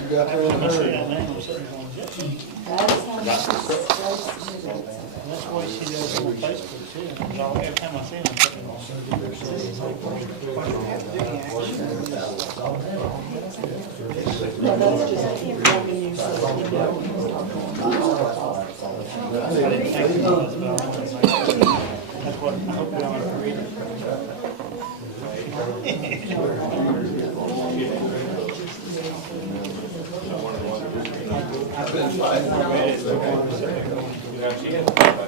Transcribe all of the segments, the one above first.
you got there in a hurry. That's what she does on Facebook too. Every time I see him, I'm putting on. No, that's just informing you so that you know. That's what I hope you all read it.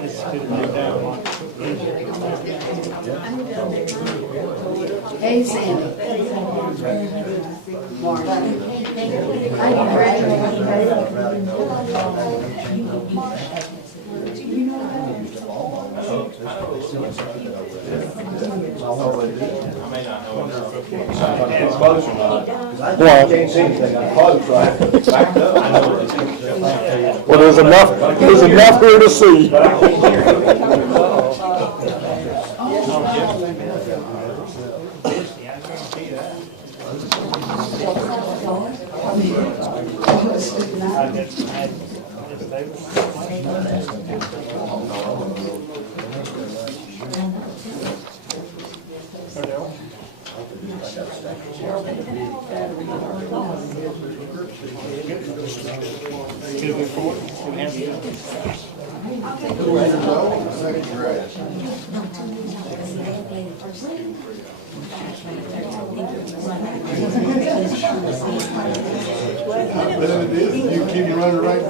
It's good to be down. Hey, Sandy. Morning. Are you ready? Well, I can't see anything, I'm close, right? Backed up. Well, there's enough here to see. You keep running right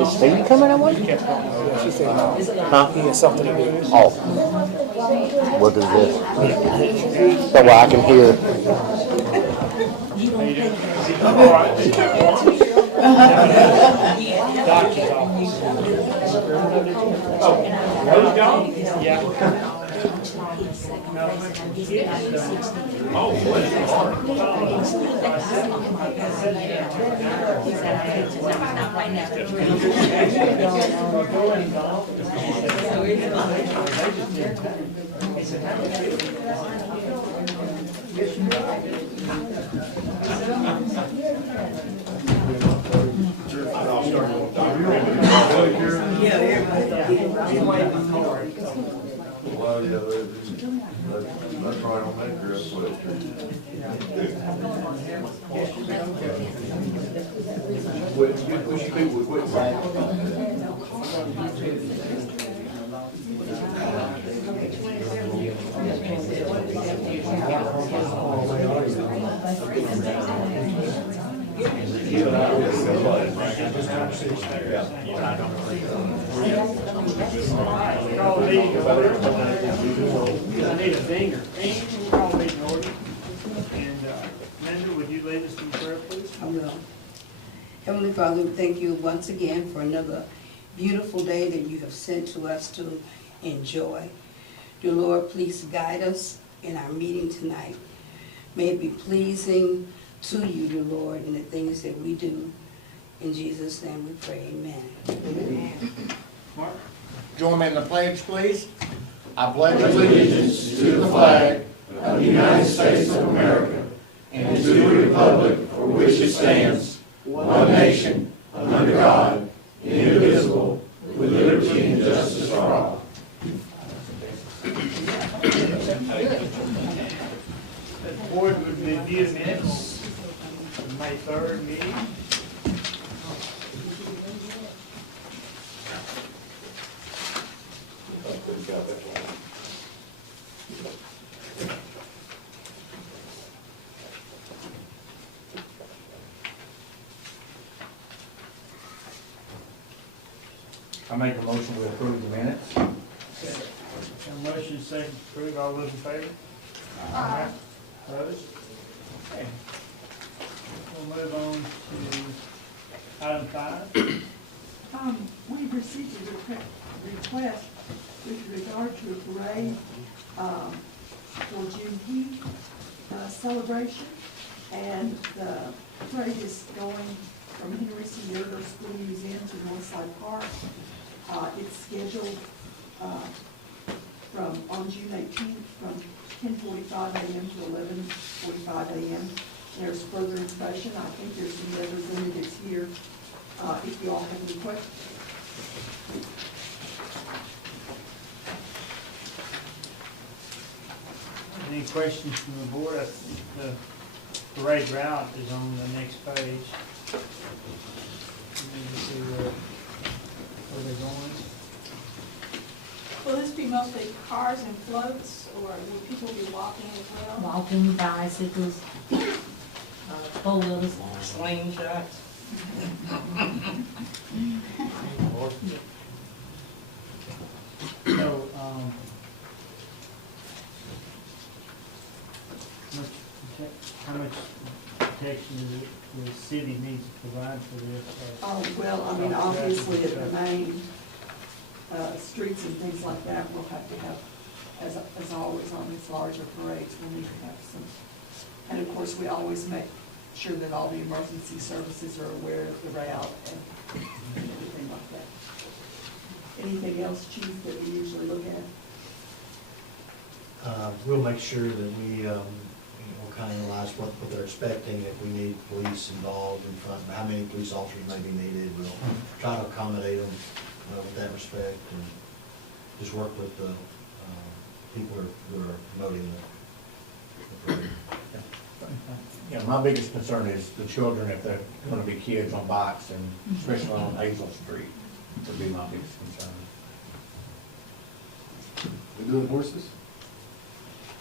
Is Stevie coming, I wonder? She said no. Huh? He has something to do. Oh. What is this? That way I can hear. Doctor's office. Oh, those gone? Yeah. Oh, what is That's right on that girl switch. Which people quit saying? I need a finger. Call me in order. And Linda, would you lead us in prayer, please? I will. Heavenly Father, we thank you once again for another beautiful day that you have sent to us to enjoy. Dear Lord, please guide us in our meeting tonight. May it be pleasing to you, dear Lord, in the things that we do. In Jesus' name we pray, amen. Amen. Mark? Join me in the pledge, please. I pledge allegiance to the flag of the United States of America and to the republic for which it stands, one nation, under God, indivisible, with liberty and justice for all. The board would review the minutes of May 3rd meeting. I make a motion to approve the minutes. A motion second to approve, all those in favor? Aye. Opposed? Okay. We'll move on to item 5. We received a request with regard to a parade for Juneteenth celebration. And the parade is going from Henry C. Yerger School Museum to Northside Park. It's scheduled on June 18th from 10:45 a.m. to 11:45 a.m. There's further information. I think there's some representatives here if you all have any questions. Any questions from the board? I think the parade route is on the next page. You need to see where they're going. Will this be mostly cars and floats, or will people be walking as well? Walking, bicycles, four-wheelers, slingshots. So, how much protection does the city need to provide for this? Oh, well, I mean, obviously at the main streets and things like that, we'll have to have, as always on these larger parades, we'll need to have some. And of course, we always make sure that all the emergency services are aware of the route and everything like that. Anything else, Chief, that we usually look at? We'll make sure that we, kind of analyze what they're expecting, if we need police involved in front, how many police officers may be needed. We'll try to accommodate them with that respect, and just work with the people who are promoting the program. Yeah, my biggest concern is the children, if they're gonna be kids on bikes, and especially on Hazel Street, would be my biggest concern. We doing horses?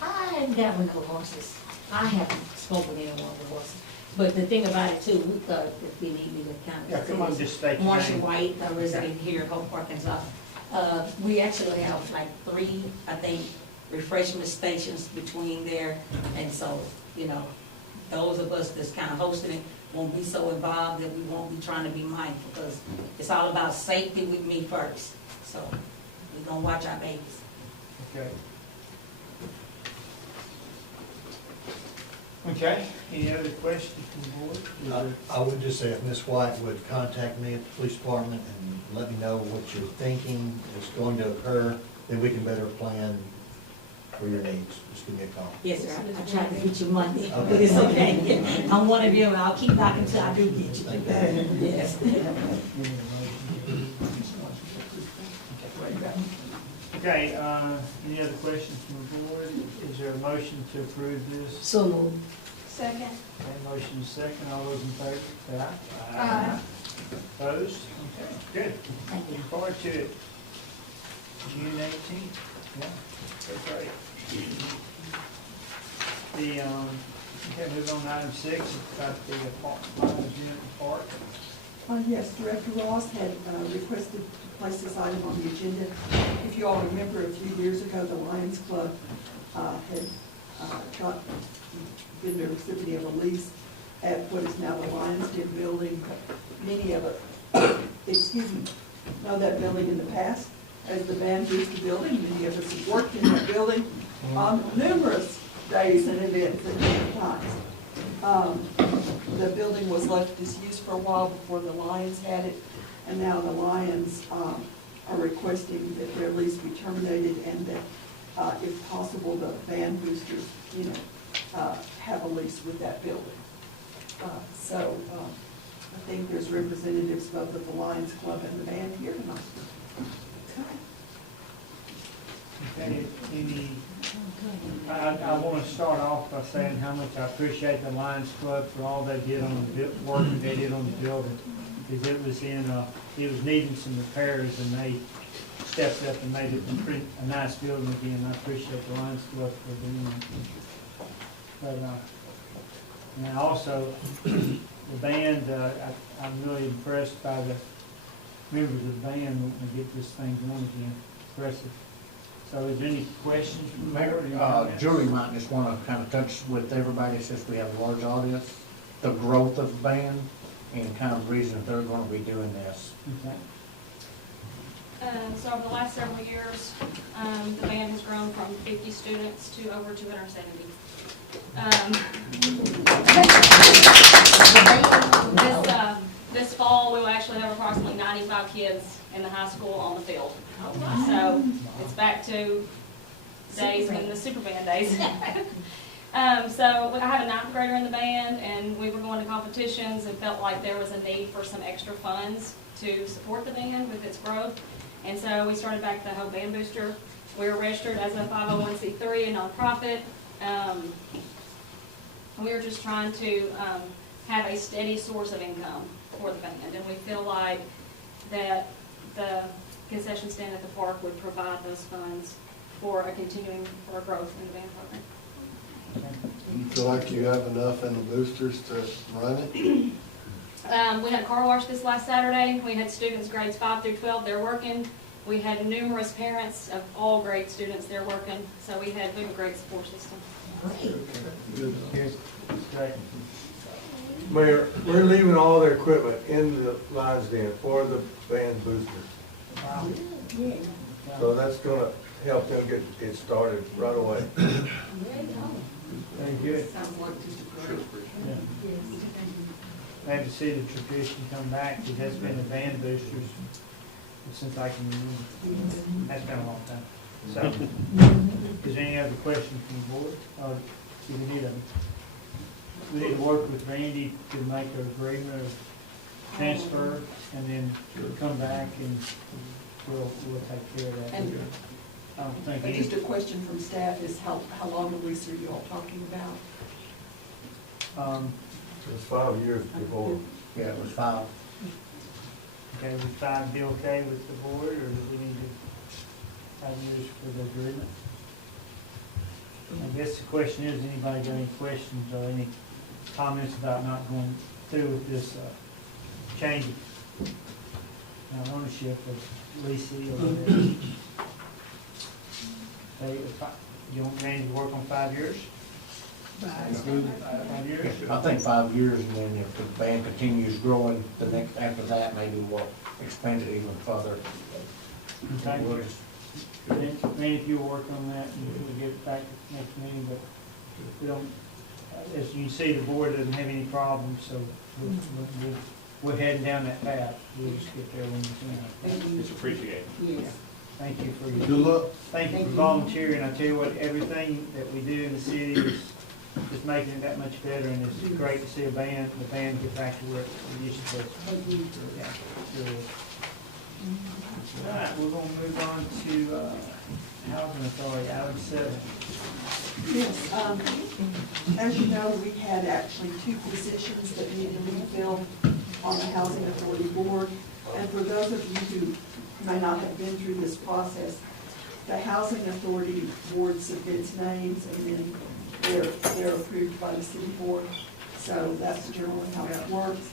I got with no horses. I haven't spoken to anyone with horses. But the thing about it too, we thought if we need me to kind of. Yeah, come on, just state your Marcia name. White, a resident here in Hope, Arkansas. We actually have like 3, I think, refreshment stations between there. And so, you know, those of us that's kind of hosting it won't be so involved that we won't be trying to be mindful, because it's all about safety with me first. So we're gonna watch our babies. Okay. Okay, any other questions from the board? Is there- I would just say if Ms. White would contact me at the police department and let me know what you're thinking is going to occur, then we can better plan for your needs. Just give me a call. Yes, sir. I tried to get you Monday, Okay. but it's okay. I'm one of them. I'll keep knocking till I do get you. Yes. Okay, any other questions from the board? Is there a motion to approve this? So moved. Second. Okay, motion is second, all those in favor, say aye. Aye. Opposed? Okay, good. Thank you. Looking forward to it. June 18th, yeah, that's great. The, okay, move on to item 6, it's about the apartment unit park. Yes, Director Ross had requested to place this item on the agenda. If you all remember, a few years ago, the Lions Club had been the recipient of a lease at what is now the Lions Den building. Many of us, excuse me, know that building in the past as the Van Booster building. Many of us have worked in that building on numerous days and events at different times. The building was left disused for a while before the Lions had it, and now the Lions are requesting that their lease be terminated and that, if possible, the band boosters, have a lease with that building. I think there's representatives both of the Lions Club and the band here tonight. Okay, I want to start off by saying how much I appreciate the Lions Club for all they did on the work that they did on the building. Because it was needing some repairs, and they stepped up and made it a nice building again. I appreciate the Lions Club for doing that. But, and also, the band, I'm really impressed by the members of the band wanting to get this thing going again. Impressive. So is there any questions from the board? Mayor, Julie might just want to kind of touch with everybody, since we have a large audience, the growth of the band and kind of reason that they're going to be doing this. Okay. So over the last several years, the band has grown from 50 students to over 270. This fall, we will actually have approximately 95 kids in the high school on the field. So it's back to days when the super band days. So I have a 9th grader in the band, and we were going to competitions and felt like there was a need for some extra funds to support the band with its growth. And so we started back the whole band booster. We were registered as a 501c3, a nonprofit. We were just trying to have a steady source of income for the band, and we feel like that the concession stand at the park would provide those funds for a continuing for growth in the band program. You feel like you have enough in the boosters to run it? We had a car wash this last Saturday. We had students grades 5 through 12 there working. We had numerous parents of all grade students there working, so we had a great support system. Great. Mayor, we're leaving all their equipment in the Lions Den for the band boosters. Wow. So that's gonna help them get it started right away. Very good. Sounds like just a great. Yeah. Glad to see the tradition come back. It has been the band boosters since I can remember. That's been a long time. So, is there any other questions from the board? Or do we need we need to work with Randy to make an agreement of transfer, and then come back and we'll take care of that. And I don't think just a question from staff is how long a lease are you all talking about? It was 5 years before. Yeah, it was 5. Okay, would 5 be okay with the board, or do we need to 5 years for the agreement? I guess the question is, anybody got any questions or any comments about not going through with this change of ownership of leasing or whatever? Hey, you want Randy to work on 5 years? 5 years? I think 5 years, and then if the band continues growing, the next, after that, maybe we'll expand it even further. Okay. Randy, if you'll work on that, and we'll get back to the next meeting, but we don't, as you can see, the board doesn't have any problems, so we're heading down that path. We'll just get there when we can. It's appreciated. Yes. Thank you for your. Good luck. Thank you for volunteering. I tell you what, everything that we do in the city is just making it that much better, and it's great to see the band get back to where it used to be. Yeah, sure is. All right, we're gonna move on to Housing Authority, item 7. Yes, as you know, we had actually 2 positions that needed to be filled on the Housing Authority Board. And for those of you who may not have been through this process, the Housing Authority Board submits names, and then they're approved by the City Board. So that's generally how that works.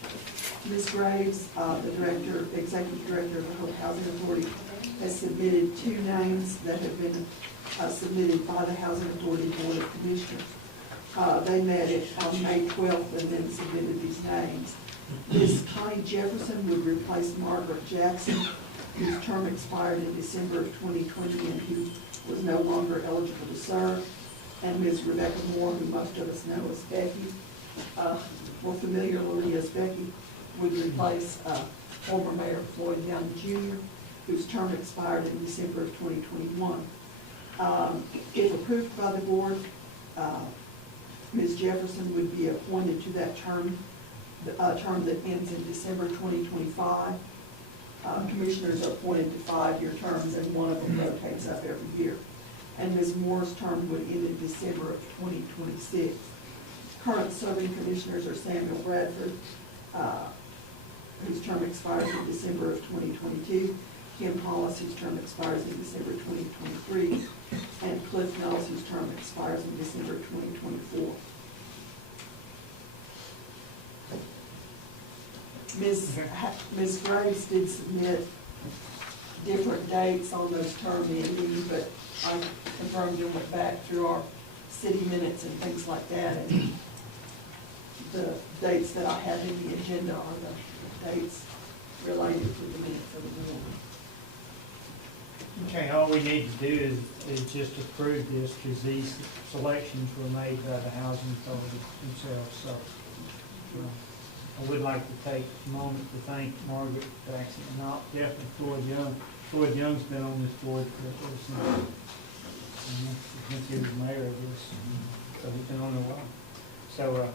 Ms. Graves, the executive director of the Housing Authority, has submitted 2 names that have been submitted by the Housing Authority Board of Commissioners. They met on May 12th and then submitted these names. Ms. Connie Jefferson would replace Margaret Jackson, whose term expired in December of 2020 and who was no longer eligible to serve. And Ms. Rebecca Moore, who most of us know as Becky, more familiarly as Becky, would replace former Mayor Floyd Young Jr., whose term expired in December of 2021. If approved by the board, Ms. Jefferson would be appointed to that term term that ends in December 2025. Commissioners are appointed to 5-year terms, and one of them rotates up every year. And Ms. Moore's term would end in December of 2026. Current serving commissioners are Samuel Bradford, whose term expires in December of 2022, Kim Hollis, whose term expires in December 2023, and Cliff Knowles, whose term expires in December 2024. Ms. Graves did submit different dates on those term endings, but I confirmed and went back through our city minutes and things like that, and the dates that I have in the agenda are the dates related to the minutes of the board. Okay, all we need to do is just approve this, because these selections were made by the housing authority themselves, so. I would like to take a moment to thank Margaret Jackson, and definitely Floyd Young. Floyd Young's been on this board since he was mayor, I guess, so he's been on a while. So,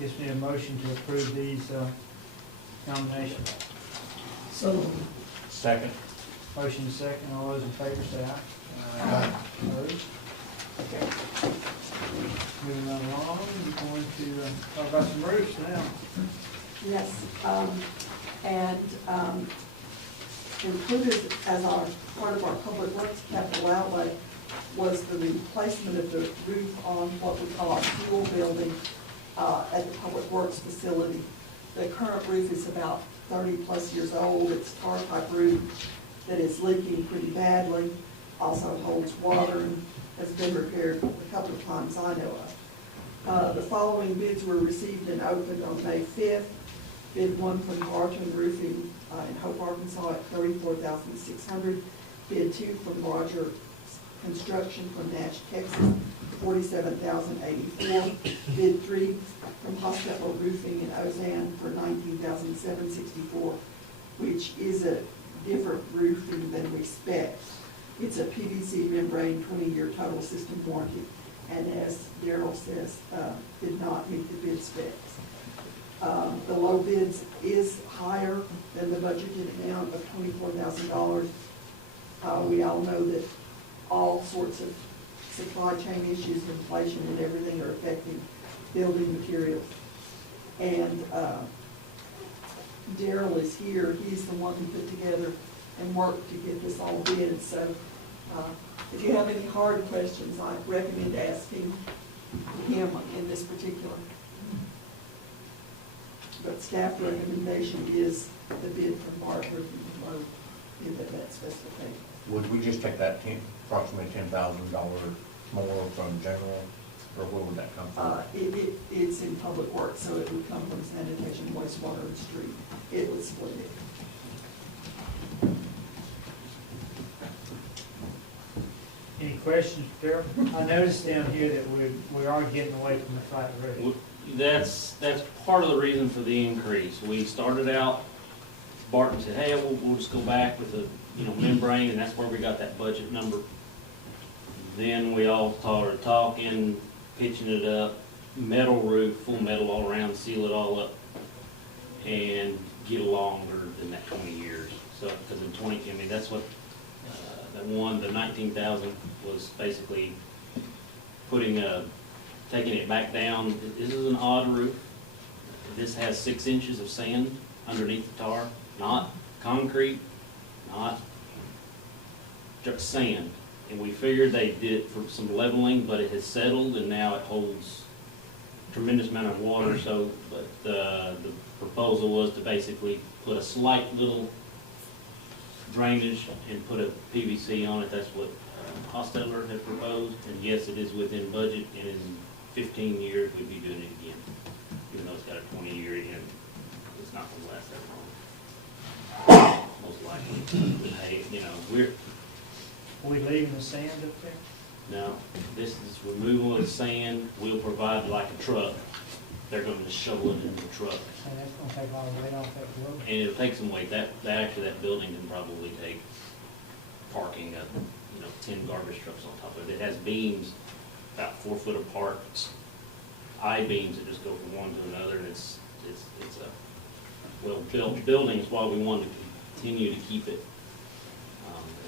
just need a motion to approve these nominations. So, Second. Motion second, all those in favor say aye. Aye. Opposed? Okay. Moving on along, we're going to talk about some roofs now. Yes, included as part of our public works capital outlay was the replacement of the roof on what we call our fuel building at the public works facility. The current roof is about 30+ years old. It's tar pipe roof that is leaking pretty badly, also holds water and has been repaired a couple of times I know of. The following bids were received and opened on May 5th. Bid 1 from Barton Roofing in Hope, Arkansas at $34,600. Bid 2 from Roger Construction from Nash, Texas, $47,084. Bid 3 from Hospital Roofing in Ozan for $19,764, which is a different roofing than we spec. It's a PVC membrane 20-year total system warranty, and as Darrell says, did not meet the bid specs. The low bids is higher than the budgeted amount of $24,000. We all know that all sorts of supply chain issues, inflation and everything are affecting building materials. And Darrell is here. He's the one who put together and worked to get this all bid. So if you have any hard questions, I recommend asking him in this particular. But staff recommendation is the bid from Barker below in that specification. Would we just take that approximately $10,000 more from general, or where would that come from? It's in public works, so it would come from sanitation, wastewater, and street. It would split it. Any questions, Darrell? I noticed down here that we are getting away from the flat roof. That's part of the reason for the increase. We started out, Barton said, hey, we'll just go back with the membrane, and that's where we got that budget number. Then we all started talking, pitching it up, metal roof, full metal all around, seal it all up, and get longer than that 20 years. So, because in 20, I mean, that's what, the 19,000 was basically taking it back down. This is an odd roof. This has 6 inches of sand underneath the tar, not concrete, not just sand. And we figured they did for some leveling, but it has settled and now it holds a tremendous amount of water. So, but the proposal was to basically put a slight little drainage and put a PVC on it. That's what Hostetler had proposed. And yes, it is within budget, and in 15 years we'd be doing it again. Even though it's got a 20-year end, it's not going to last that long. Most likely. Hey, Are we leaving the sand up there? no, this is removal of sand. We'll provide like a truck. They're going to just shovel it in the truck. And that's gonna take a lot of weight off that road. And it'll take some weight. That building can probably take parking of 10 garbage trucks on top of it. It has beams about 4 foot apart, I-beams that just go from one to another, and it's it's a well-built building, is why we want to continue to keep it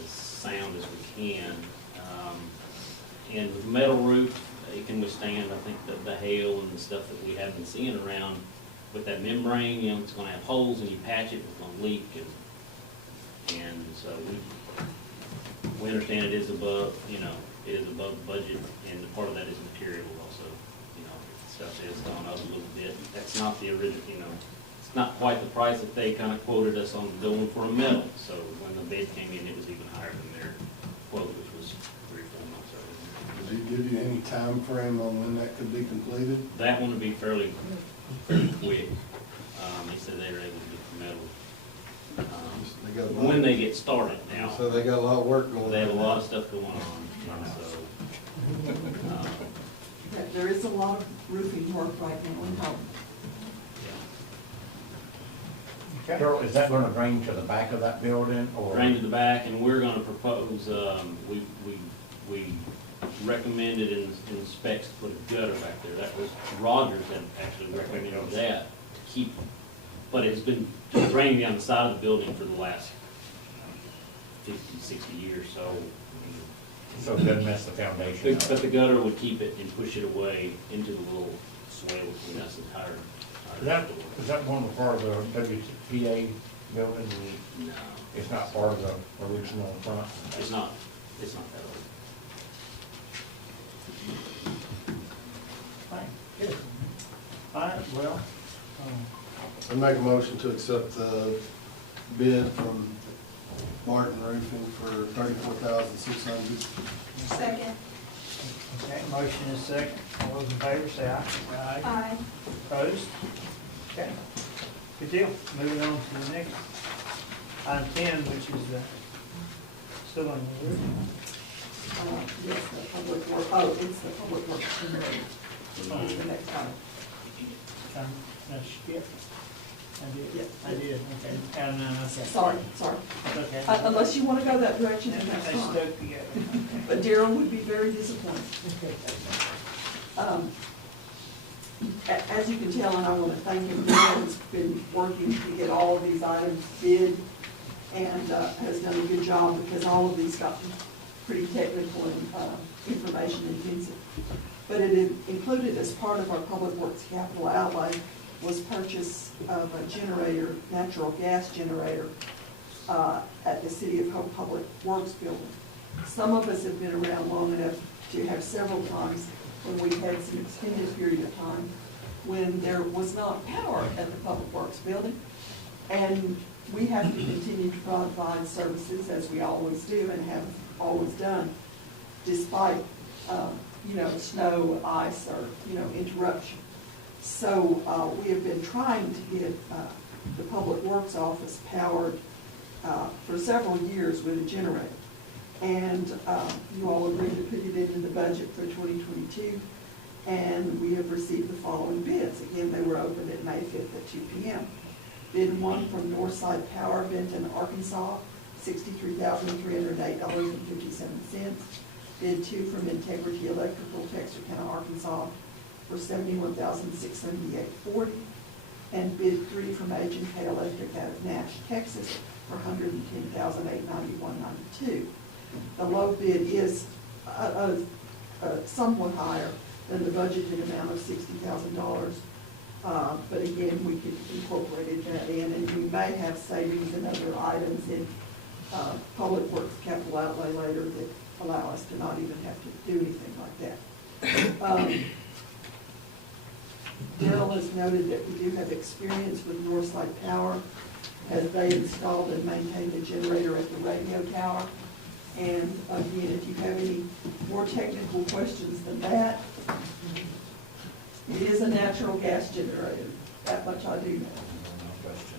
as sound as we can. And with metal roof, it can withstand, I think, the hail and the stuff that we have been seeing around. With that membrane, you know, it's gonna have holes and you patch it, it's gonna leak, and so we understand it is above, you know, it is above budget, and part of that is material also. You know, stuff has gone up a little bit. That's not the original, you know, it's not quite the price that they kind of quoted us on going for a metal. So when the bid came in, it was even higher than their quote, which was 3 or 4 months earlier. Did he give you any time frame on when that could be completed? That one would be fairly quick. He said they were able to get the metal. They got a lot- When they get started now, So they got a lot of work going on. they have a lot of stuff going on, so. There is a lot of roofing work right now in Houghton. Okay. Carol, is that gonna drain to the back of that building, or? Drain to the back, and we're gonna propose, we recommended in the specs to put a gutter back there. That was, Rogers had actually recommended that, keep, but it's been draining down the side of the building for the last 50, 60 years, so. So it doesn't mess the foundation up? But the gutter would keep it and push it away into the little swale between us and higher. Is that one part of the WPA building? No, It's not part of the original front? it's not that old. Fine, good. All right, well, I make a motion to accept the bid from Martin Roofing for $34,600. Second. okay, motion is second. All those in favor, say aye. Aye. Aye. Opposed? Okay, good deal. Moving on to the next, item 10, which is still on the roof. Yes, the public work, oh, it's the public works generator. It's the next item. Skip. I did, Yep. I did, okay. And then I said. Sorry. Okay. Unless you want to go that direction, and that's They fine. stuck together. But Daryl would be very disappointed. As you can tell, and I want to thank him, Daryl's been working to get all of these items bid and has done a good job because all of these got pretty technical and information intensive. But it included as part of our public works capital outlay was purchase of a generator, natural gas generator, at the City of Hope Public Works building. Some of us have been around long enough to have several times when we've had some extended period of time when there was not power at the Public Works building. And we have to continue to provide services as we always do and have always done, despite, snow, ice, or, interruption. So we have been trying to get the Public Works office powered for several years with a generator. And you all agreed to put it into the budget for 2022. And we have received the following bids. Again, they were opened at May 5th at 2 p.m. Bid 1 from Northside Power, Benton, Arkansas, $63,308.57. Bid 2 from Integrity Electrical, Texarkana, Arkansas, for $71,678.40. And bid 3 from Agent K Electric out of Nash, Texas, for $110,891.92. The low bid is somewhat higher than the budgeted amount of $60,000. But again, we could incorporate that in, and we may have savings in other items in Public Works capital outlay later that allow us to not even have to do anything like that. Daryl has noted that we do have experience with Northside Power as they installed and maintained a generator at the radio tower. And again, if you have any more technical questions than that, it is a natural gas generator. That much I do know. No question.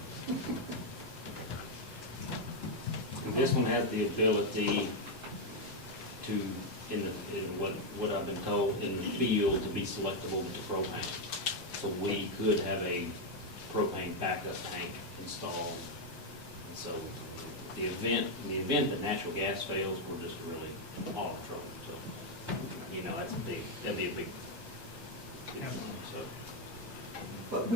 This one has the ability to, in what I've been told, in the field, to be selectable to propane. So we could have a propane backup tank installed. And so in the event that natural gas fails, we're just really all in trouble. So, that'd be a big, so. But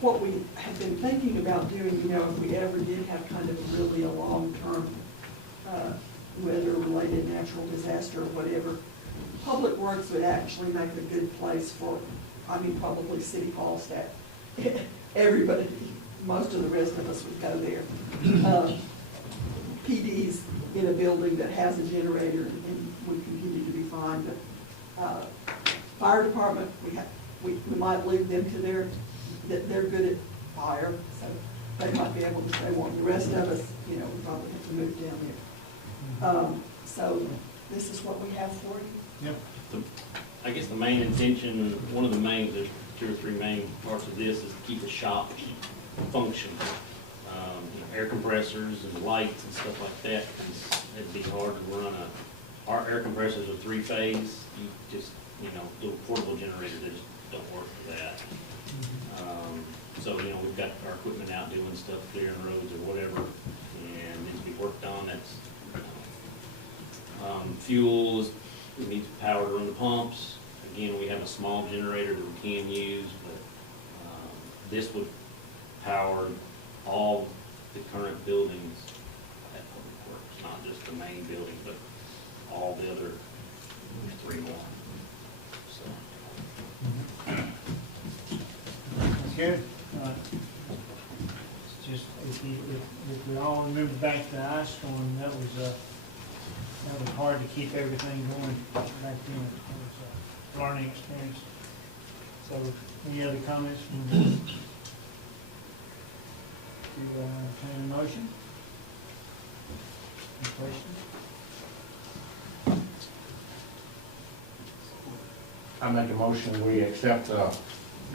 what we have been thinking about doing, you know, if we ever did have kind of really a long-term weather-related natural disaster or whatever, Public Works would actually make a good place for, I mean, probably City Hall staff. Everybody, most of the rest of us would go there. PD's in a building that has a generator and we continue to be fine, but fire department, we might leave them to they're good at fire, so they might be able to stay warm. The rest of us, you know, we probably have to move down there. So this is what we have for you. Yep. I guess the main intention, one of the main, there's 2 or 3 main parts of this is to keep the shop functioning. You know, air compressors and lights and stuff like that, 'cause it'd be hard to run our air compressors are 3-phase. You just, you know, little portable generators, they just don't work for that. So, you know, we've got our equipment out doing stuff, clearing roads or whatever, and needs to be worked on. That's, fuel is, we need power to run the pumps. Again, we have a small generator that we can use, but this would power all the current buildings at Public Works, not just the main building, but all the other 3 more. So. That's good. It's just, if we all remember back to the ice storm, that was hard to keep everything going back then. It was a learning experience. So, any other comments from the board? To entertain a motion? Any questions? I make a motion, we accept a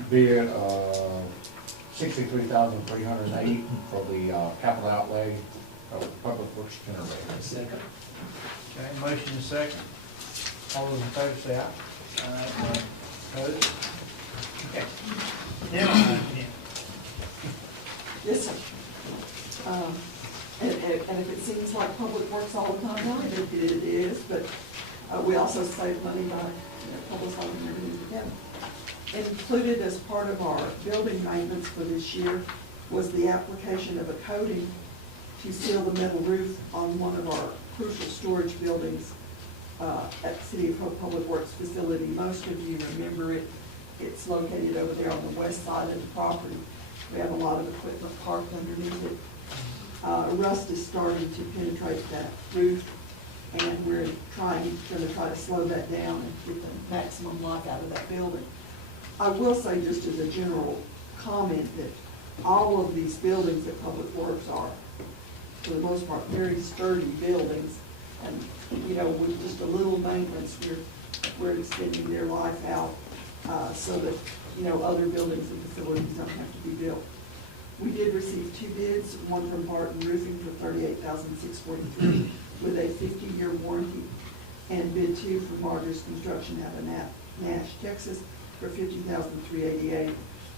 bid of $63,308 for the capital outlay of Public Works generator. Second. Okay, motion is second. All those in favor say aye. Aye. Opposed? Okay. Now, Yes, sir. And if it seems like Public Works all the time, no, it is, but we also save money by publicizing everything together. Included as part of our building maintenance for this year was the application of a coating to seal the metal roof on one of our crucial storage buildings at City of Hope Public Works facility. Most of you remember it. It's located over there on the west side of the property. We have a lot of equipment parked underneath it. Rust is starting to penetrate that roof, and we're going to try to slow that down and get the maximum life out of that building. I will say, just as a general comment, that all of these buildings at Public Works are, for the most part, very sturdy buildings, and, you know, with just a little maintenance, we're extending their life out so that, you know, other buildings and facilities don't have to be built. We did receive 2 bids, one from Barton Roofing for $38,643 with a 50-year warranty, and bid 2 from Martyrs Construction out of Nash, Texas for $50,388.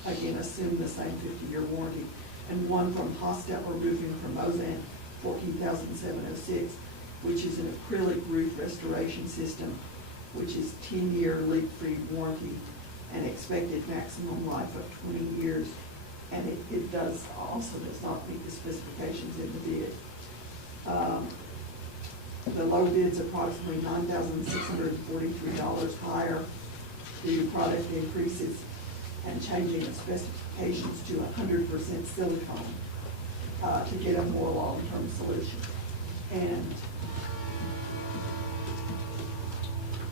Again, assume the same 50-year warranty. And one from Hostetler Roofing from Ozan, $14,706, which is an acrylic roof restoration system, which is 10-year leak-free warranty and expected maximum life of 20 years. And it does not meet the specifications in the bid. The low bid's approximately $9,643 higher due to product increases and changing the specifications to 100% silicone to get a more long-term solution. And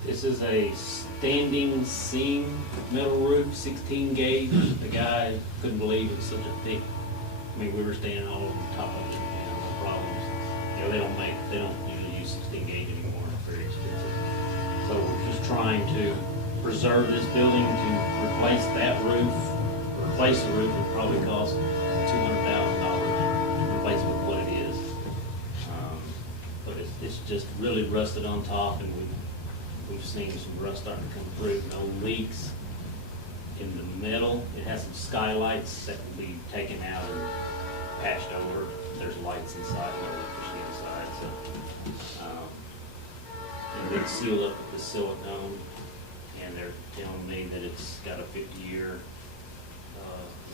This is a standing seam metal roof, 16 gauge. The guy couldn't believe it was such a thick, I mean, we were standing all over the top of it, you know, no problems. You know, they don't usually use 16 gauge anymore, it's very expensive. So we're just trying to preserve this building to replace that roof. Replace the roof would probably cost $200,000 to replace it with what it is. But it's just really rusted on top, and we've seen some rust starting to come through. No leaks in the metal. It has some skylights that can be taken out and patched over. There's lights inside, no electricity inside. So, and they seal up with the silicone, and they're telling me that it's got a 50-year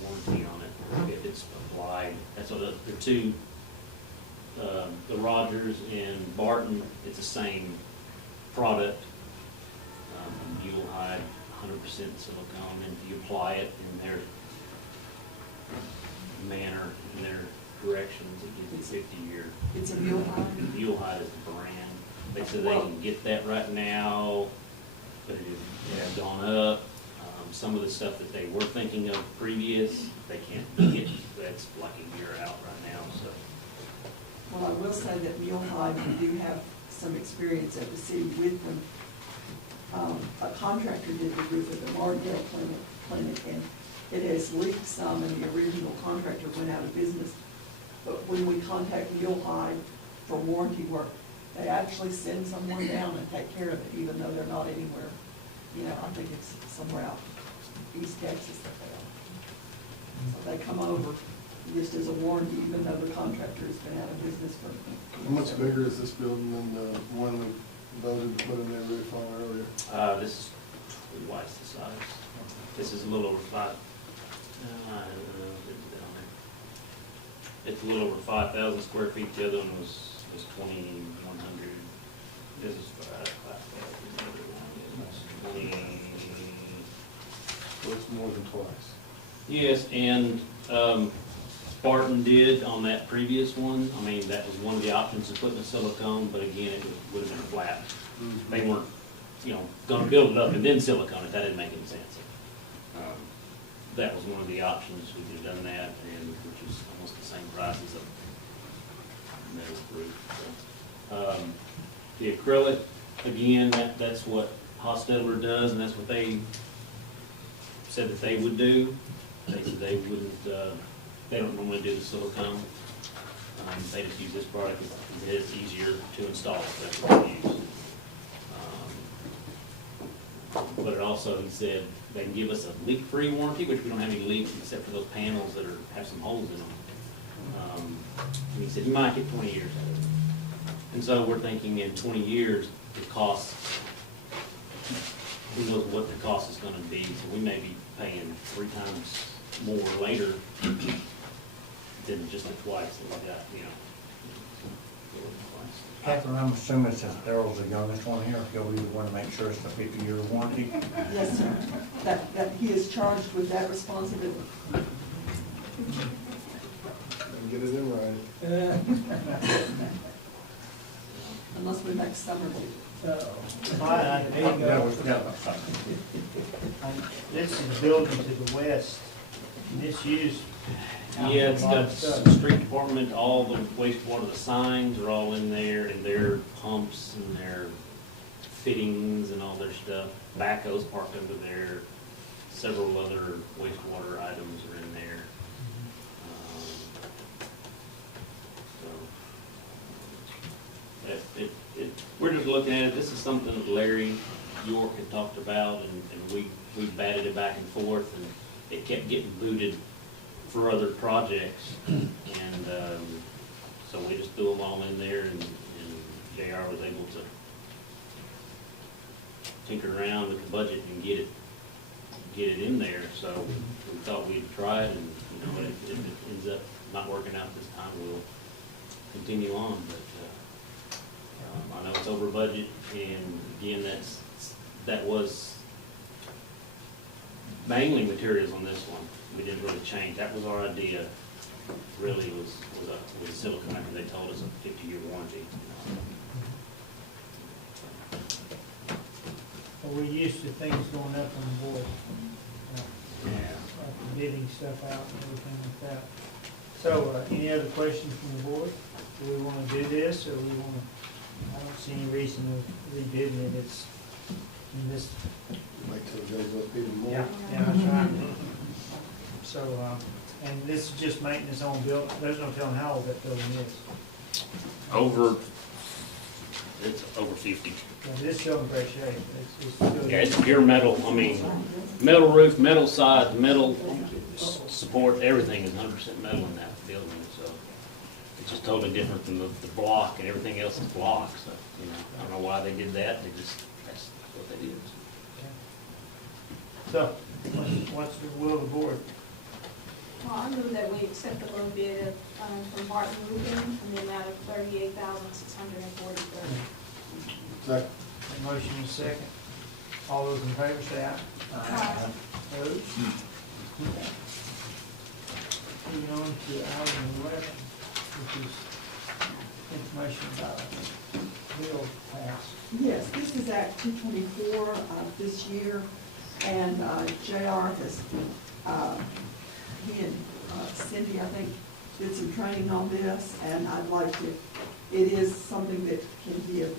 warranty on it if it's applied. That's what the two, the Rogers and Barton, it's the same product. Mule hide, 100% silicone, and if you apply it in their manner, in their directions, it gives you 50-year. It's a mule hide? Mule hide is the brand. They said they can get that right now, but it has gone up. Some of the stuff that they were thinking of previous, they can't get, that's like a year out right now, so. Well, I will say that mule hide, we do have some experience at the city with them. A contractor did the roof at the Martindale clinic, and it has leaked some, and the original contractor went out of business. But when we contact mule hide for warranty work, they actually send someone down and take care of it, even though they're not anywhere. You know, I think it's somewhere out East Texas that they are. So they come over just as a warranty, even though the contractor has been out of business for. How much bigger is this building than the one we voted to put in their roof on earlier? This is twice the size. This is a little over 5. It's a little over 5,000 square feet. The other one was 2,100. This is 5,000. The other one is 20. So it's more than twice. Yes, and Barton did on that previous one. I mean, that was one of the options of putting a silicone, but again, it would have been flat. They weren't, gonna build it up and then silicone it. That didn't make any sense. That was one of the options. We could have done that, and which is almost the same price as a metal roof. So, the acrylic, again, that's what Hostetler does, and that's what they said that they would do. They said they wouldn't, they don't normally do the silicone. They just use this product because it's easier to install. That's what they use. But it also, he said, they can give us a leak-free warranty, which we don't have any leaks except for those panels that have some holes in them. And he said, you might get 20 years out of it. And so we're thinking in 20 years, the cost, who knows what the cost is gonna be, so we may be paying 3 times more later than just the twice that we got, Catherine, I'm assuming since Daryl's the youngest one here, he'll be the one to make sure it's a 50-year warranty. Yes, sir. That he is charged with that responsibility. Get it in writing. Unless we make summer do. All right, there you That go. was, something. This is building to the west, and it's used. Yeah, it's a lot got of stuff. the street department, all the wastewater, the signs are all in there, and their pumps and their fittings and all their stuff. Backhoe's parked under there, several other wastewater items are in there. We're just looking at it, this is something that Larry York had talked about, and we batted it back and forth, and it kept getting booted for other projects, and so we just threw them all in there, and JR was able to tinker around with the budget and get it in there, so we thought we'd try it, and if it ends up not working out this time, we'll continue on, but I know it's over budget, and again, that was mainly materials on this one. We didn't really change. That was our idea, really, was a silicone, after they told us a 50-year warranty. Well, we're used to things going up on the board. Yeah. Like bidding stuff out and everything like that. So, any other questions from the board? Do we want to do this, or we want to, I don't see any reason of rebidding it. It's, in this. Wait till it goes up even more. Yeah, that's right. So, and this is just maintenance on building, there's no telling how old that building is. It's over 50. Yeah, it's still in great shape. It's still. Yeah, it's pure metal. I mean, metal roof, metal side, metal support, everything is 100% metal in that building, so it's just totally different than the block, and everything else is block, so, I don't know why they did that, that's what they did. So, what's the will of the board? Well, I move that we accept the low bid from Barton Roofing in the amount of $38,643. Second. A motion and a second. All those in favor say aye. Aye. Opposed? Okay. Moving on to item 11, which is information about bill passed. Yes, this is Act 224 this year, and JR has, he and Cindy, I think, did some training on this, and I'd like to, it is something that can be a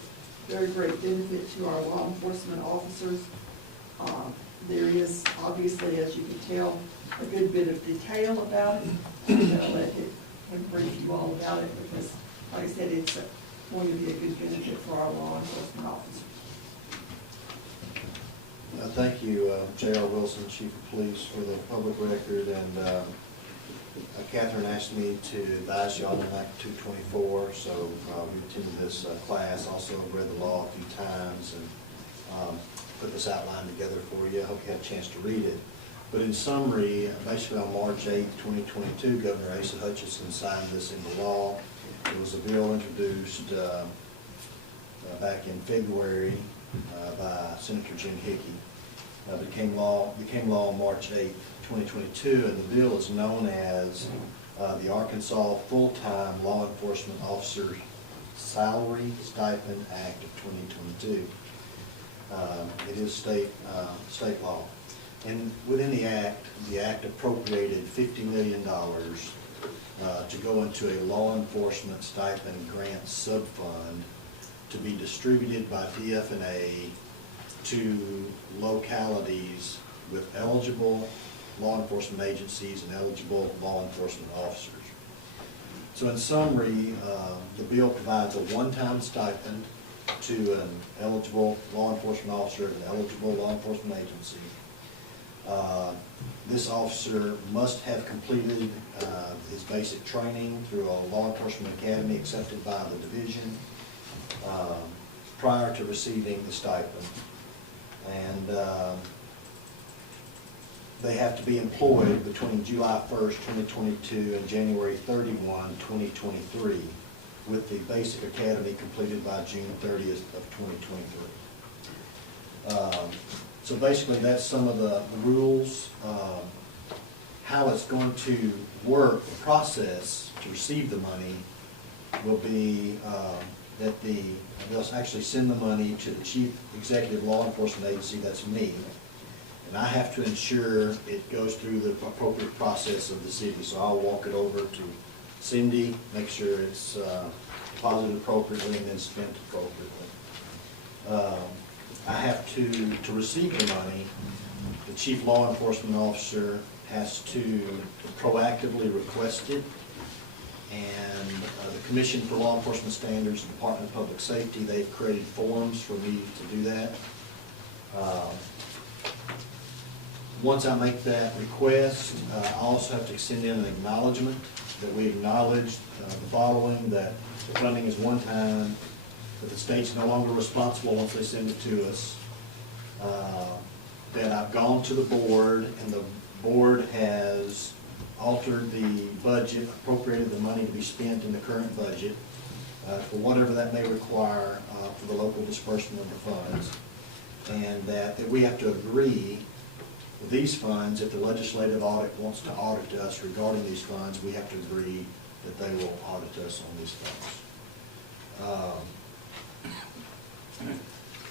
very great benefit to our law enforcement officers. There is, obviously, as you can tell, a good bit of detail about it. I'm going to let him brief you all about it, because, like I said, it's going to be a good benefit for our law enforcement officers. Thank you, J.R. Wilson, Chief of Police, for the public record, and Catherine asked me to advise you all on Act 224, so we attended this class, also read the law a few times, and put this outline together for you. I hope you had a chance to read it. But in summary, basically on March 8, 2022, Governor Asa Hutchinson signed this into law. It was a bill introduced back in February by Senator Jim Hickey. Became law on March 8, 2022, and the bill is known as the Arkansas Full-Time Law Enforcement Officer Salary Stipend Act of 2022. It is state law. And within the act appropriated $50 million to go into a law enforcement stipend grant subfund to be distributed by DF&A to localities with eligible law enforcement agencies and eligible law enforcement officers. So in summary, the bill provides a one-time stipend to an eligible law enforcement officer at an eligible law enforcement agency. This officer must have completed his basic training through a law enforcement academy accepted by the division prior to receiving the stipend. And they have to be employed between July 1st, 2022 and January 31, 2023, with the basic academy completed by June 30th of 2023. So basically, that's some of the rules. How it's going to work, the process to receive the money will be that they'll actually send the money to the Chief Executive Law Enforcement Agency, that's me, and I have to ensure it goes through the appropriate process of the city. So I'll walk it over to Cindy, make sure it's deposited appropriately and then spent appropriately. I have to receive the money, the Chief Law Enforcement Officer has to proactively request it, and the Commission for Law Enforcement Standards and Department of Public Safety, they've created forms for me to do that. Once I make that request, I also have to send in an acknowledgement that we acknowledge the following, that the funding is one time, that the state's no longer responsible once they send it to us, that I've gone to the board and the board has altered the budget, appropriated the money to be spent in the current budget for whatever that may require for the local disbursement of the funds, and that we have to agree with these funds. If the legislative audit wants to audit us regarding these funds, we have to agree that they will audit us on these funds.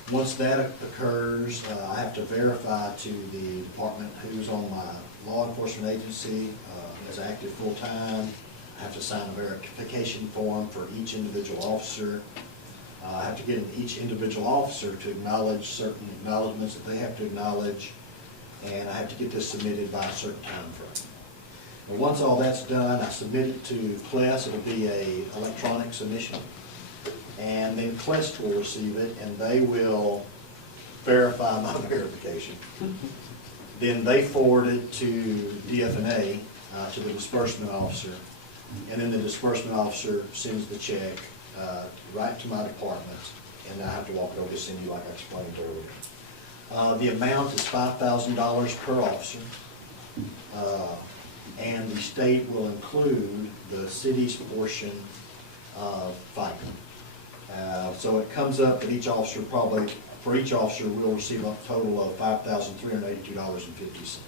Once that occurs, I have to verify to the department who's on my law enforcement agency as active full-time. I have to sign a verification form for each individual officer. I have to get each individual officer to acknowledge certain acknowledgments that they have to acknowledge, and I have to get this submitted by a certain time frame. And once all that's done, I submit it to CLES. It'll be an electronic submission. And then CLES will receive it, and they will verify my verification. Then they forward it to DF&A, to the disbursement officer, and then the disbursement officer sends the check right to my department, and I have to walk it over to Cindy like I explained earlier. The amount is $5,000 per officer. and the state will include the city's portion of FICA. So it comes up that each officer probably, for each officer, will receive a total of $5,382.50.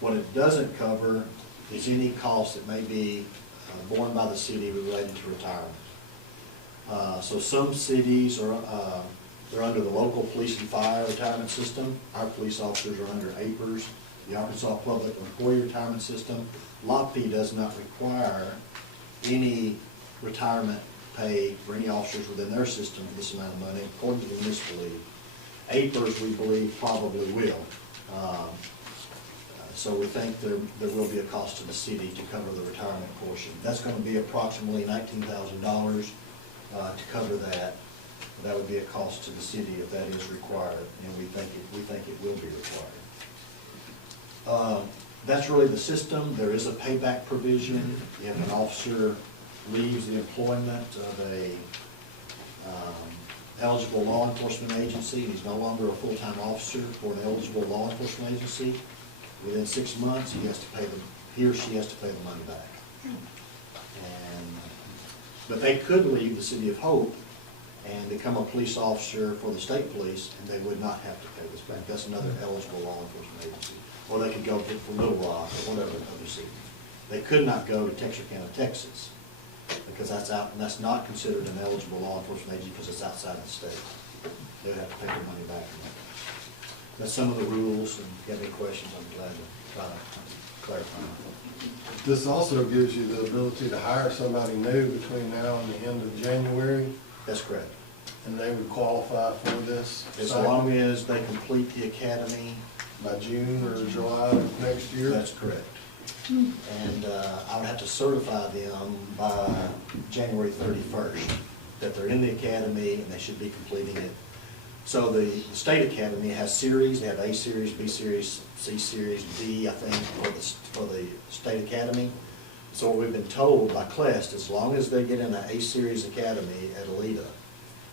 What it doesn't cover is any costs that may be borne by the city related to retirement. So some cities are, they're under the local police and fire retirement system. Our police officers are under APRS, the Arkansas Public Employee Retirement System. LOPP does not require any retirement pay for any officers within their system for this amount of money, according to the municipal league. APRS, we believe, probably will. So we think there will be a cost to the city to cover the retirement portion. That's going to be approximately $19,000 to cover that. That would be a cost to the city if that is required, and we think it will be required. That's really the system. There is a payback provision if an officer leaves the employment of a eligible law enforcement agency, and he's no longer a full-time officer for an eligible law enforcement agency. Within 6 months, he or she has to pay the money back. But they could leave the City of Hope and become a police officer for the state police, and they would not have to pay this back. That's another eligible law enforcement agency. Or they could go to Little Rock or whatever other city. They could not go to Texarkana, Texas, because that's out, and that's not considered an eligible law enforcement agency because it's outside the state. They would have to pay their money back. That's some of the rules, and if you have any questions, I'm glad to try to clarify. This also gives you the ability to hire somebody new between now and the end of January, That's correct. and they would qualify for this As cycle long as they complete the academy. by June or July of next year. That's correct. And I would have to certify them by January 31st, that they're in the academy and they should be completing it. So the state academy has series. They have A series, B series, C series, D, I think, for the state academy. So what we've been told by CLEST, as long as they get in an A series academy at Alita,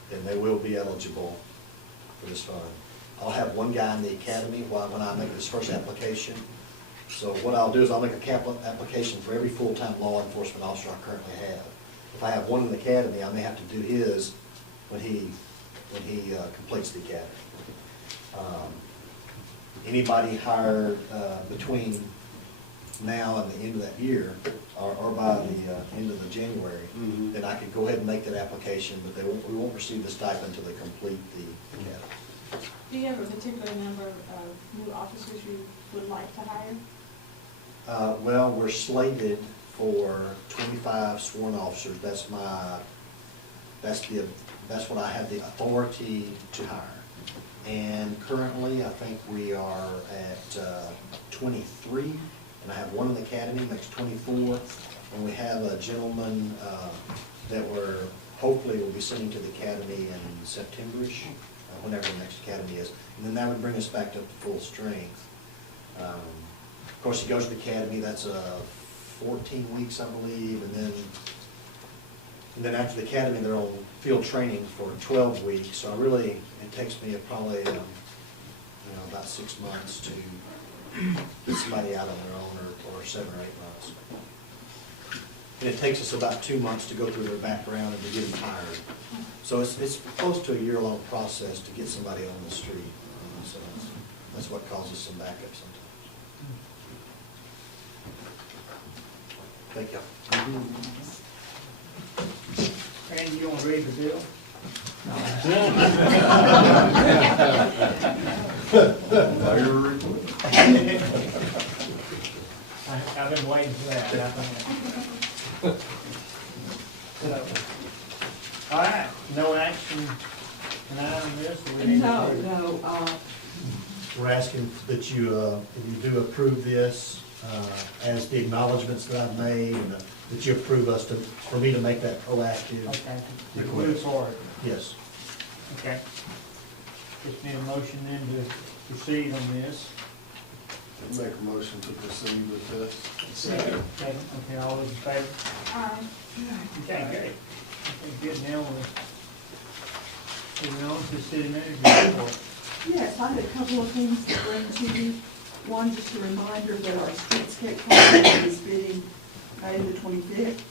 then they will be eligible for this fund. I'll have one guy in the academy when I make this first application. So what I'll do is I'll make a application for every full-time law enforcement officer I currently have. If I have one in the academy, I may have to do his when he completes the academy. Anybody hired between now and the end of that year, or by the end of the January, then I could go ahead and make that application, but we won't receive the stipend until they complete the academy. Do you have a particular number of new officers you would like to hire? Well, we're slated for 25 sworn officers. That's what I have the authority to hire. And currently, I think we are at 23, and I have one in the academy, makes 24. And we have a gentleman that we're hopefully will be sending to the academy in September-ish, whenever the next academy is. And then that would bring us back up to full strength. Of course, he goes to the academy, that's 14 weeks, I believe, and then after the academy, they're on field training for 12 weeks. So it takes me probably about 6 months to get somebody out on their own, or 7 or 8 months. And it takes us about 2 months to go through their background and to get them hired. So it's close to a year-long process to get somebody on the street. So that's what causes some backup sometimes. Thank you. Randy, you want to read the bill? I've been waiting for that. All right, no action tonight on this? Or we need to approve? No, We're asking that you, if you do approve this, as the acknowledgments that I've made, and that you approve for me to make that proactive. Okay, we can move forward. Yes. Okay. Just need a motion then to proceed on this. Make a motion to proceed with this. Second. Okay, all those in favor? Aye. Okay, great. Okay, good, now we're moving on to the city manager's report. yes, I had a couple of things to bring to you. One, just a reminder that our streetscape project is bidding May the 25th.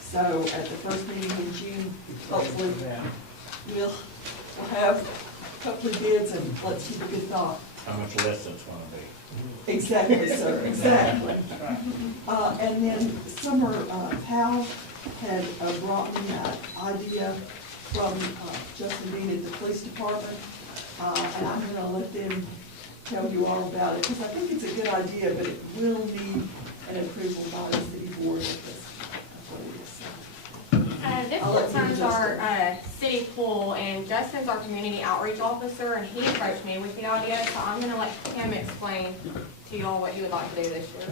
So at the first meeting in June, hopefully, we'll have a couple of bids and let's keep a good thought. How much less it's gonna be. Exactly, sir, exactly. And then Summer Powell had brought me an idea from Justin Dean at the police department, and I'm gonna let them tell you all about it, because I think it's a good idea, but it will need an approval by the city board of this. This I'll let you concerns adjust our city pool, and Justin's our community outreach officer, and he approached me with the idea, so I'm gonna let him explain to y'all what he would like to do this year.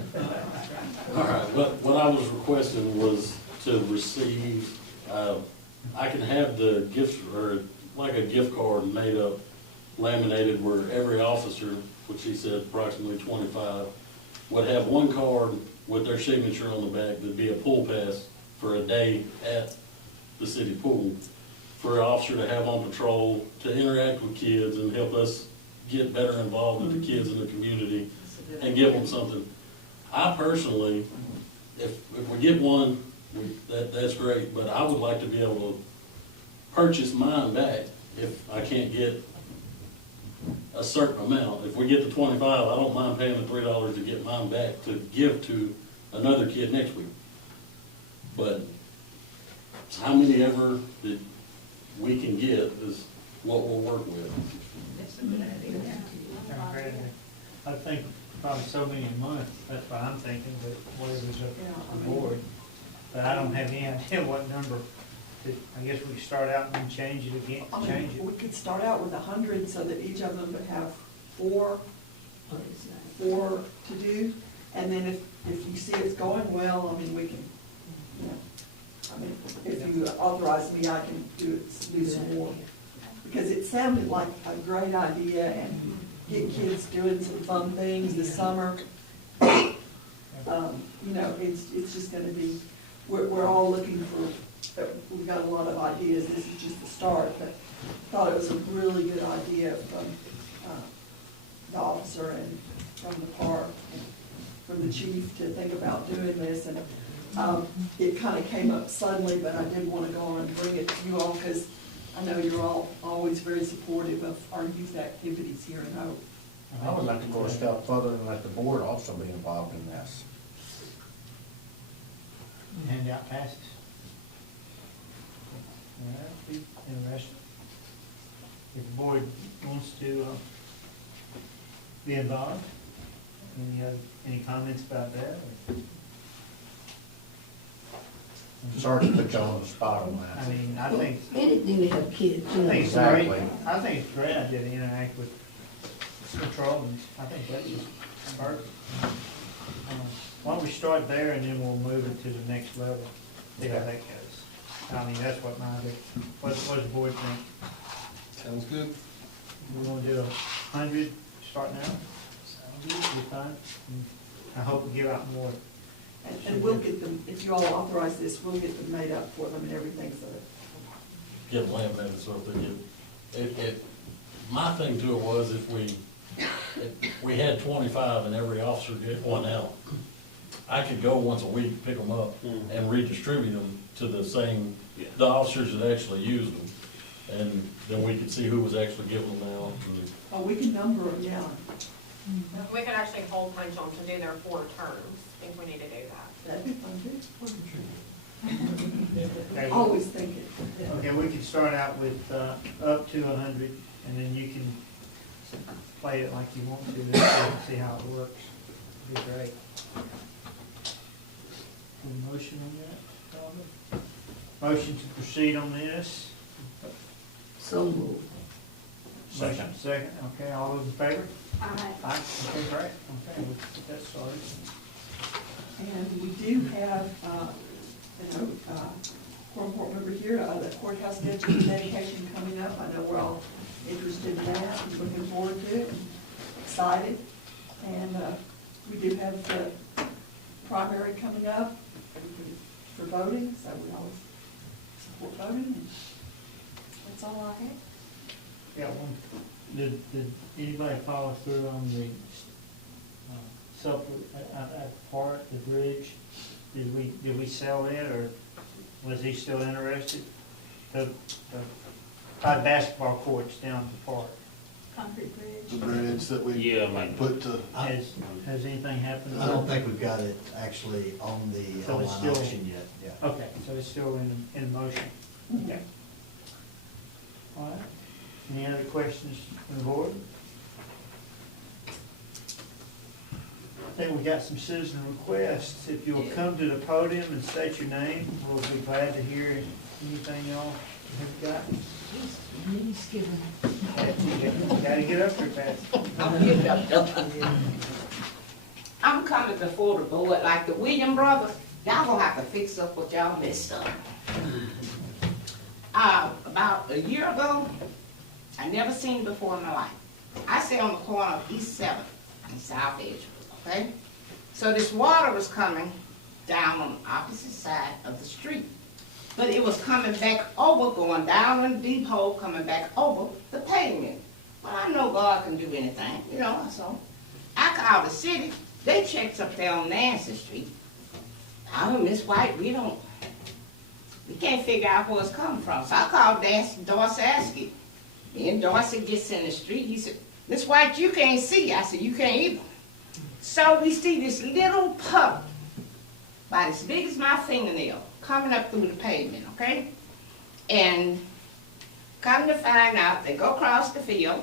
All right, what I was requesting was to receive, I can have the gift, or like a gift card made up, laminated, where every officer, which he said approximately 25, would have one card with their signature on the back. That'd be a pool pass for a day at the city pool, for an officer to have on patrol, to interact with kids and help us get better involved with the kids in the community and give them something. I personally, if we get one, that's great, but I would like to be able to purchase mine back if I can't get a certain amount. If we get to 25, I don't mind paying the $3 to get mine back to give to another kid next week. But how many ever that we can get is what we'll work with. That's a good idea. I think probably so many a month, that's what I'm thinking, but whatever's up to the board. But I don't have any idea what number, I guess we could start out and then change it again, change it. We could start out with 100 so that each of them would have four to do. And then if you see it's going well, I mean, we can, you know, I mean, if you authorize me, I can do some more. Because it sounded like a great idea and get kids doing some fun things this summer. You know, it's just gonna be, we're all looking for, we've got a lot of ideas, this is just the start, but thought it was a really good idea from the officer and from the park, and from the chief to think about doing this. And it kind of came up suddenly, but I did want to go on and bring it to you all, because I know you're all always very supportive of our youth activities here in Hope. I would like to go a step further and let the board also be involved in this. Hand out passes. Yeah, that'd be interesting. If the board wants to be involved, any comments about that? Sorry to put you on the spot on that. I mean, I think, Anything to help kids, you I know. think it's great, Exactly. I think it's a great idea to interact with patrol, and I think that's just perfect. Why don't we start there and then we'll move it to the next level, see how that goes. I mean, that's what what does the board think? Sounds good. We wanna do 100, start now? Sounds good, be fine. And I hope we give out more. And we'll get them, if you all authorize this, we'll get them made up for them and everything, so that. Get laminated so if they get, my thing to it was if we had 25 and every officer get one out, I could go once a week, pick them up and redistribute them to the same, the officers that actually used them. And then we could see who was actually giving them out. Oh, we can number them, yeah. We could actually hold punch on to do their 4 terms if we need to do that. That'd be fun too. Okay, Always thinking. Okay, we could start out with up to 100, and then you can play it like you want to, and see how it works. It'd be great. Any motion on that, Calvin? Motion to proceed on this? So moved. Second. Second, okay, all those in favor? Aye. Aye, okay, great, okay, we'll get that started. And we do have, quorum court member here, the courthouse dedication coming up. I know we're all interested in that, and looking forward to it, and excited. And we do have the primary coming up for voting, so we always support voting, and that's all I have. Yeah, did anybody follow through on the that part, the bridge, did we sell it, or was he still interested? The basketball courts down at the park. Concrete bridge. The bridge that we Yeah, man. put to, Has anything happened? I don't think we've got it actually on the So it's online still- auction yet, yeah. Okay, so it's still in motion. Okay. All right. Any other questions from the board? I think we got some citizen requests. If you'll come to the podium and state your name, we'll be glad to hear anything y'all have got. Gotta get up there, Patsy. I'm getting up there. I'm coming before the board like the Williams brothers. Y'all gonna have to fix up what y'all messed up. About a year ago, I never seen before in my life. I stay on the corner of East 7th and South Edgewood, okay? So this water was coming down on the opposite side of the street. But it was coming back over, going down in a deep hole, coming back over the pavement. Well, I know God can do anything, you know, so I called the city. They checked up there on Nancy Street. Oh, Miss White, we can't figure out where it's coming from. So I called Dorsey Askey. And Dorsey gets in the street. He said, Miss White, you can't see. I said, you can't either. So we see this little puddle, about as big as my fingernail, coming up through the pavement, okay? And come to find out, they go across the field,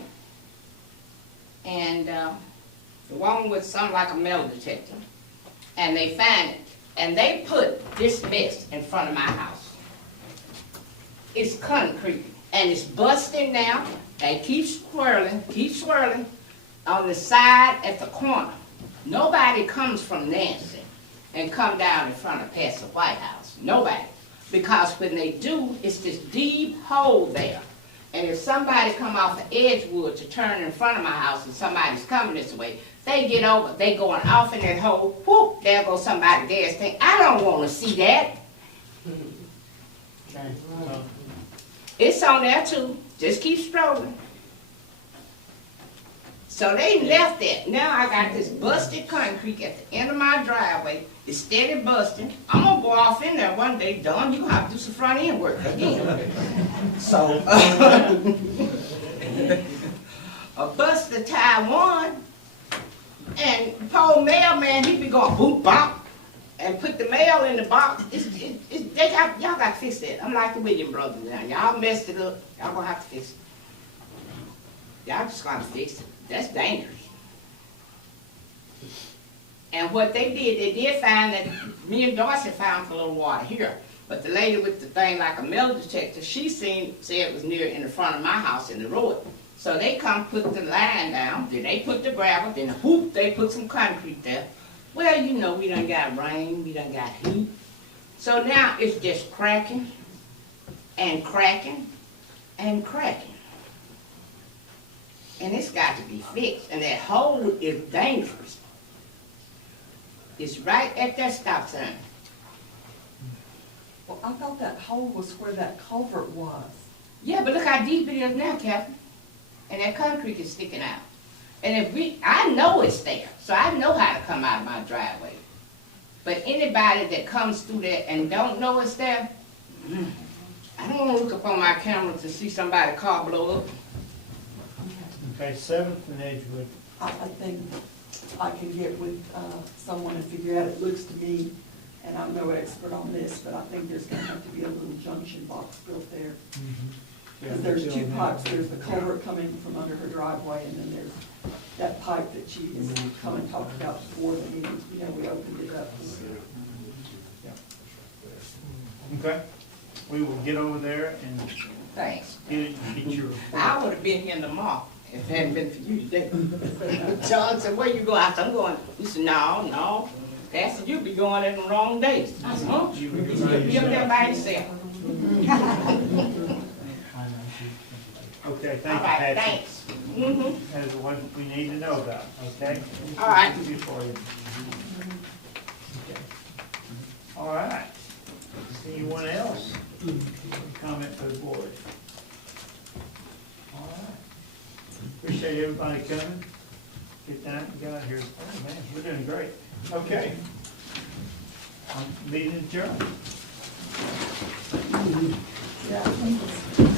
and the woman with something like a metal detector, and they find it. And they put this mess in front of my house. It's concrete, and it's busting now, and keeps swirling on the side at the corner. Nobody comes from Nancy and come down in front of past the White House. Nobody. Because when they do, it's this deep hole there. And if somebody come off of Edgewood to turn in front of my house and somebody's coming this way, they get over, they going off in that hole, whoop, there goes somebody's gas tank. I don't want to see that. Okay. It's on there too. Just keep strolling. So they left that. Now I got this busted concrete at the end of my driveway. It's steady busting. I'm gonna go off in there one day, Dawn. You gonna have to do some front end work again. So a busted Taiwan, and poor mailman, he be going boop bop and put the mail in the box. Y'all got to fix that. I'm like the Williams brothers now. Y'all messed it up. Y'all gonna have to fix it. Y'all just gonna fix it. That's dangerous. And what they did find that me and Dorsey found a little water here. But the lady with the thing like a metal detector, she said it was near in the front of my house in the road. So they come put the line down, then they put the gravel, then whoop, they put some concrete there. Well, you know, we done got rain, we done got heat. So now it's just cracking and cracking and cracking. And it's got to be fixed. And that hole is dangerous. It's right at that stop sign. Well, I thought that hole was where that culvert was. Yeah, but look how deep it is now, Captain. And that concrete is sticking out. And I know it's there, so I know how to come out of my driveway. But anybody that comes through there and don't know it's there, I don't want to look up on my camera to see somebody's car blow up. Okay, 7th and Edgewood. I think I can get with someone and figure out, it looks to me, and I'm no expert on this, but I think there's gonna have to be a little junction box built there. Because there's two pipes, there's the culvert coming from under her driveway, and then there's that pipe that she has come and talked about before the meetings, you know, we opened it up. Okay, we will get over there and Thanks. get your report. I would have been here tomorrow if it hadn't been for you today. John said, where you go? I said, I'm going. He said, no. Pastor, you be going in the wrong days. I said, huh? You'll be up there by yourself. Okay, thank you, All right, Patsy. thanks. That's what we need to know about, okay? All right. Before you. Okay. All right. Anyone else? Comment for the board? All right. Appreciate everybody coming. get down, get out here. Oh, man, we're doing great. Okay. Meeting adjourned. Yeah, I think it's-